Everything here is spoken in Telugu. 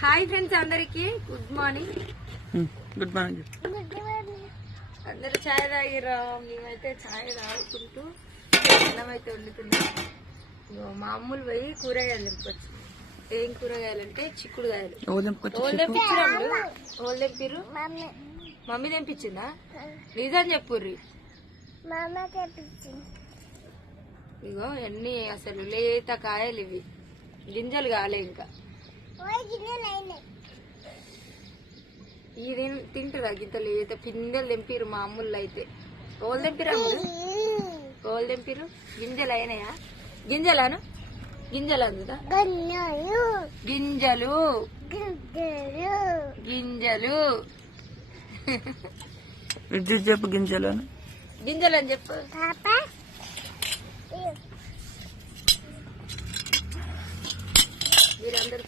హాయ్ ఫ్రెండ్స్, అందరికి గుడ్ మార్నింగ్. Good morning. అందరు ఛాయ్ తాగిరా? మేమైతే ఛాయ్ తాగుకుంటూ అన్నం అయితే వండుతున్నాం. మా అమ్ములు పోయి కూరగాయలు తెంపుకొచ్చు. ఏం కూరగాయలు అంటే చిక్కుడుగాయలు. ఓళ్ళు తెంపిరు. మమ్మీ తెంపించిందా? నిజం చెప్పుర్రి. ఇగో ఎన్ని అసలు లేత కాయలు ఇవి, గింజలు కాలే ఇంకా. ఇది తింటారా గింతలు? లేత పిందెలు తెంపిరు మా అమ్ముళ్ళు అయితే. ఓళ్ళు తెంపిరు అమ్ములు? ఓళ్ళు తెంపిరు. గింజలు అయినాయా? గింజలాను గింజలు అందుదా? గింజలు గింజలు విద్యుత్ చెప్పు. గింజలు గింజలు అని చెప్పు. మీరందరూ